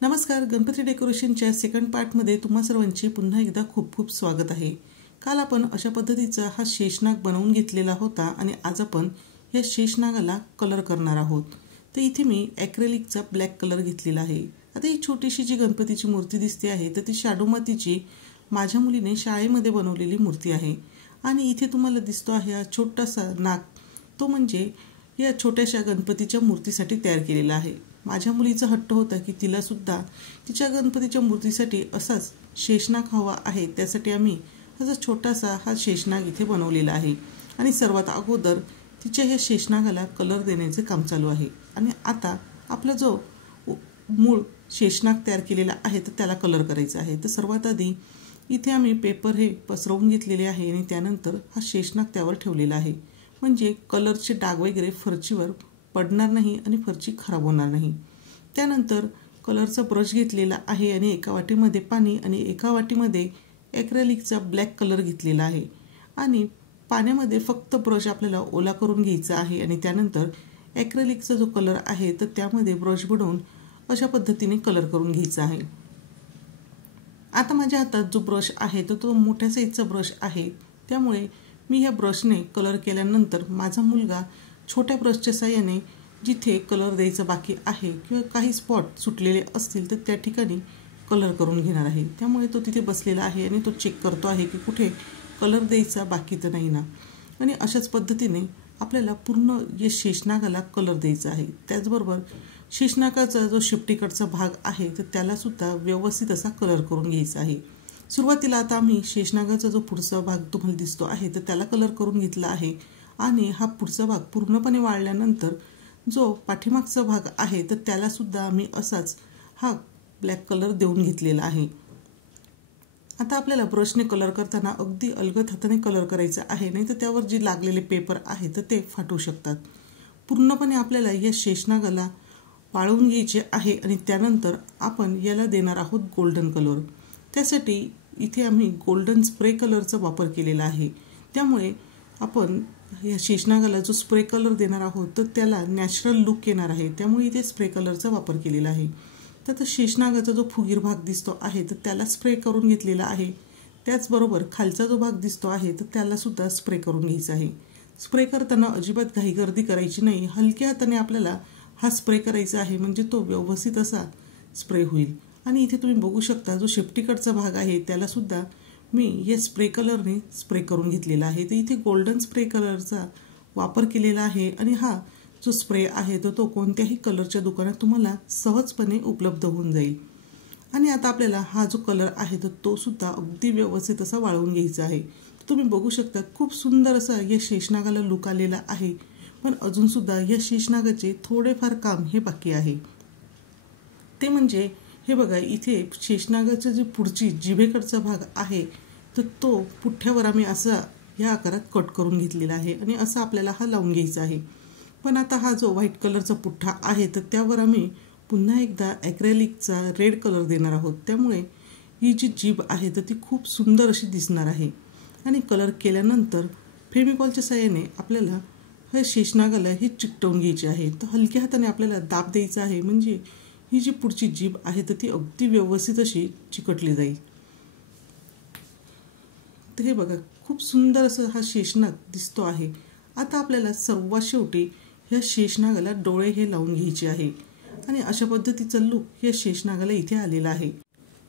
नमस्कार. गणपती डेकोरेशनच्या सेकंड पार्टमध्ये तुम्हा सर्वांचे पुन्हा एकदा खूप खूप स्वागत आहे. काल आपण अशा पद्धतीचा हा शेषनाग बनवून घेतलेला होता आणि आज आपण या शेषनागाला कलर करणार आहोत. तर इथे मी ॲक्रेलिकचा ब्लॅक कलर घेतलेला आहे. आता ही छोटीशी जी गणपतीची मूर्ती दिसते आहे तर ती शाडू मातीची माझ्या मुलीने शाळेमध्ये बनवलेली मूर्ती आहे. आणि इथे तुम्हाला दिसतो आहे हा छोटासा नाग, तो म्हणजे या छोट्याशा गणपतीच्या मूर्तीसाठी तयार केलेला आहे. माझ्या मुलीचा हट्ट होता की तिला सुद्धा तिच्या गणपतीच्या मूर्तीसाठी असाच शेषनाग हवा आहे. त्यासाठी आम्ही असा छोटासा हा शेषनाग इथे बनवलेला आहे. आणि सर्वात अगोदर तिच्या ह्या शेषनागाला कलर देण्याचे काम चालू आहे. आणि आता आपला जो मूळ शेषनाग तयार केलेला आहे तर त्याला कलर करायचा आहे. तर सर्वात आधी इथे आम्ही पेपर हे पसरवून घेतलेले आहे आणि त्यानंतर हा शेषनाग त्यावर ठेवलेला आहे. म्हणजे कलरचे डाग वगैरे फरचीवर पडणार नाही आणि फरची खराब होणार नाही. त्यानंतर कलरचा ब्रश घेतलेला आहे आणि एका वाटीमध्ये पाणी आणि एका वाटीमध्ये ॲक्रेलिकचा ब्लॅक कलर घेतलेला आहे. आणि पाण्यामध्ये फक्त ब्रश आपल्याला ओला करून घ्यायचा आहे आणि त्यानंतर ॲक्रेलिकचा जो कलर आहे तर त्यामध्ये ब्रश बुडवून अशा पद्धतीने कलर करून घ्यायचा आहे. आता माझ्या हातात जो ब्रश आहे तर तो मोठ्या साईजचा ब्रश आहे. त्यामुळे मी ह्या ब्रशने कलर केल्यानंतर माझा मुलगा छोट्या ब्रशच्या साहाय्याने जिथे कलर द्यायचा बाकी आहे किंवा काही स्पॉट सुटलेले असतील तर त्या ठिकाणी कलर करून घेणार आहे. त्यामुळे तो तिथे बसलेला आहे आणि तो चेक करतो आहे की कुठे कलर द्यायचा बाकी तर नाही ना. आणि अशाच पद्धतीने आपल्याला पूर्ण या शेषनागाला कलर द्यायचा आहे. त्याचबरोबर शेषनागाचा जो शेपटीकडचा भाग आहे तर त्यालासुद्धा व्यवस्थित असा कलर करून घ्यायचा आहे. सुरुवातीला आता आम्ही शेषनागाचा जो पुढचा भाग तुम्हाला दिसतो आहे तर त्याला कलर करून घेतला आहे. आणि हा पुढचा भाग पूर्णपणे वाळल्यानंतर जो पाठीमागचा भाग आहे तर त्यालासुद्धा आम्ही असाच हा ब्लॅक कलर देऊन घेतलेला आहे. आता आपल्याला ब्रशने कलर करताना अगदी अलगद हाताने कलर करायचा आहे, नाही तर त्यावर जे लागलेले पेपर आहे तर ते फाटू शकतात. पूर्णपणे आपल्याला या शेषनागाला वाळवून घ्यायचे आहे आणि त्यानंतर आपण याला देणार आहोत गोल्डन कलर. त्यासाठी इथे आम्ही गोल्डन स्प्रे कलरचा वापर केलेला आहे. त्यामुळे आपण या शेषनागाला जो स्प्रे कलर देणार आहोत तर त्याला नॅचरल लुक येणार आहे. त्यामुळे इथे स्प्रे कलरचा वापर केलेला आहे. तर शेषनागाचा जो फुगीर भाग दिसतो आहे तर त्याला स्प्रे करून घेतलेला आहे. त्याचबरोबर खालचा जो भाग दिसतो आहे तर त्यालासुद्धा स्प्रे करून घ्यायचा आहे. स्प्रे करताना अजिबात घाईगर्दी करायची नाही. हलक्या हाताने आपल्याला हा स्प्रे करायचा आहे म्हणजे तो व्यवस्थित असा स्प्रे होईल. आणि इथे तुम्ही बघू शकता जो शेपटीकडचा भाग आहे त्यालासुद्धा मी या स्प्रे कलरने स्प्रे करून घेतलेला आहे. तर इथे गोल्डन स्प्रे कलरचा वापर केलेला आहे. आणि हा जो स्प्रे आहे तर तो कोणत्याही कलरच्या दुकानात तुम्हाला सहजपणे उपलब्ध होऊन जाईल. आणि आता आपल्याला हा जो कलर आहे तर तो सुद्धा अगदी व्यवस्थित असा वाळवून घ्यायचा आहे. तुम्ही बघू शकता खूप सुंदर असा या शेषनागाला लुक आलेला आहे. पण अजूनसुद्धा या शेषनागाचे थोडेफार काम हे बाकी आहे. ते म्हणजे हे बघा, इथे शेषनागाचा जे पुढची जिभेकडचा भाग आहे तर तो पुठ्ठ्यावर आम्ही असा या आकारात कट करून घेतलेला आहे आणि असा आपल्याला हा लावून घ्यायचा आहे. पण आता हा जो व्हाईट कलरचा पुठ्ठा आहे तर त्यावर आम्ही पुन्हा एकदा ॲक्रेलिकचा रेड कलर देणार आहोत. त्यामुळे ही जी जीभ आहे तर ती खूप सुंदर अशी दिसणार आहे. आणि कलर केल्यानंतर फेविकॉलच्या साहाय्याने आपल्याला हे शेषनागाला हे चिकटवून घ्यायचे आहे. तर हलक्या हाताने आपल्याला दाब द्यायचा आहे म्हणजे ही जी पुढची जीभ आहे तर ती अगदी व्यवस्थित अशी चिकटली जाईल. तर हे बघा, खूप सुंदर असं हा शेषनाग दिसतो आहे. आता आपल्याला सर्वात शेवटी ह्या शेषनागाला डोळे हे लावून घ्यायचे आहे. आणि अशा पद्धतीचा लुक या शेषनागाला इथे आलेला आहे.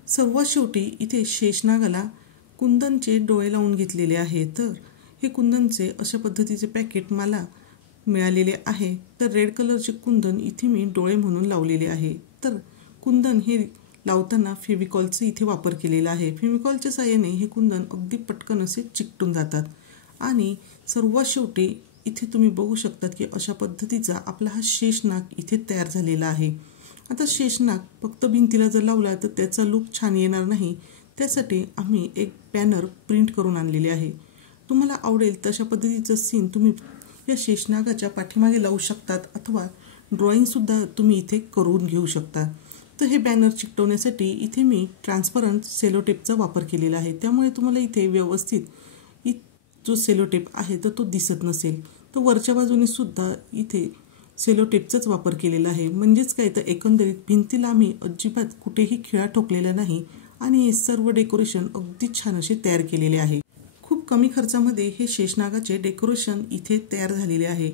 सर्वात शेवटी इथे शेषनागाला कुंदनचे डोळे लावून घेतलेले आहे. तर हे कुंदनचे अशा पद्धतीचे पॅकेट मला मिळालेले आहे. तर रेड कलरचे कुंदन इथे मी डोळे म्हणून लावलेले आहे. तर कुंदन हे लावताना फेविकॉलचा इथे वापर केलेला आहे. फेविकॉलच्या साहाय्याने हे कुंदन अगदी पटकन असे चिकटून जातात. आणि सर्वात शेवटी इथे तुम्ही बघू शकतात की अशा पद्धतीचा आपला हा शेषनाग इथे तयार झालेला आहे. आता शेषनाग फक्त भिंतीला जर लावला तर त्याचा लुक छान येणार नाही. त्यासाठी आम्ही एक बॅनर प्रिंट करून आणलेले आहे. तुम्हाला आवडेल तशा पद्धतीचं सीन तुम्ही या शेषनागाच्या पाठीमागे लावू शकतात अथवा ड्रॉइंगसुद्धा तुम्ही इथे करून घेऊ शकता. तर हे बॅनर चिकटवण्यासाठी इथे मी ट्रान्सपरंट सेलोटेपचा वापर केलेला आहे. त्यामुळे तुम्हाला इथे व्यवस्थित जो सेलोटेप आहे तर तो दिसत नसेल. तर वरच्या बाजूने सुद्धा इथे सेलो टेपचाच वापर केलेला आहे. म्हणजेच काय तर एकंदरीत भिंतीला आम्ही अजिबात कुठेही खिळा ठोकलेला नाही आणि हे सर्व डेकोरेशन अगदी छान असे तयार केलेले आहे. खूप कमी खर्चामध्ये हे शेषनागाचे डेकोरेशन इथे तयार झालेले आहे.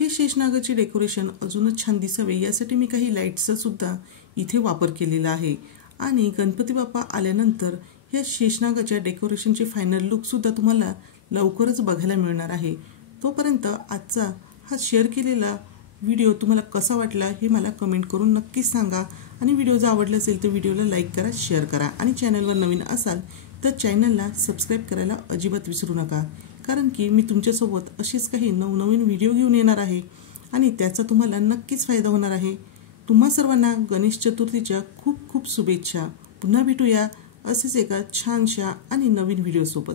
हे शेषनागाचे डेकोरेशन अजूनच छान दिसावे यासाठी मी काही लाईट्सचा सुद्धा इथे वापर केलेला आहे. आणि गणपती बाप्पा आल्यानंतर या शेषनागाच्या डेकोरेशनचे फायनल लुक सुद्धा तुम्हाला लवकरच बघायला मिळणार आहे. तोपर्यंत आजचा हा शेअर केलेला व्हिडिओ तुम्हाला कसा वाटला हे मला कमेंट करून नक्कीच सांगा. आणि व्हिडिओ जर आवडला असेल तर व्हिडिओला लाईक करा, शेअर करा आणि चॅनलवर नवीन असाल तर चॅनलला सबस्क्राईब करायला अजिबात विसरू नका. कारण की मी तुमच्यासोबत अशीच काही नवनवीन व्हिडिओ घेऊन येणार आहे आणि त्याचा तुम्हाला नक्कीच फायदा होणार आहे. तुम्हा सर्वांना गणेश चतुर्थीच्या खूप खूप शुभेच्छा. पुन्हा भेटूया असेच एका छानशा आणि नवीन व्हिडिओसोबत.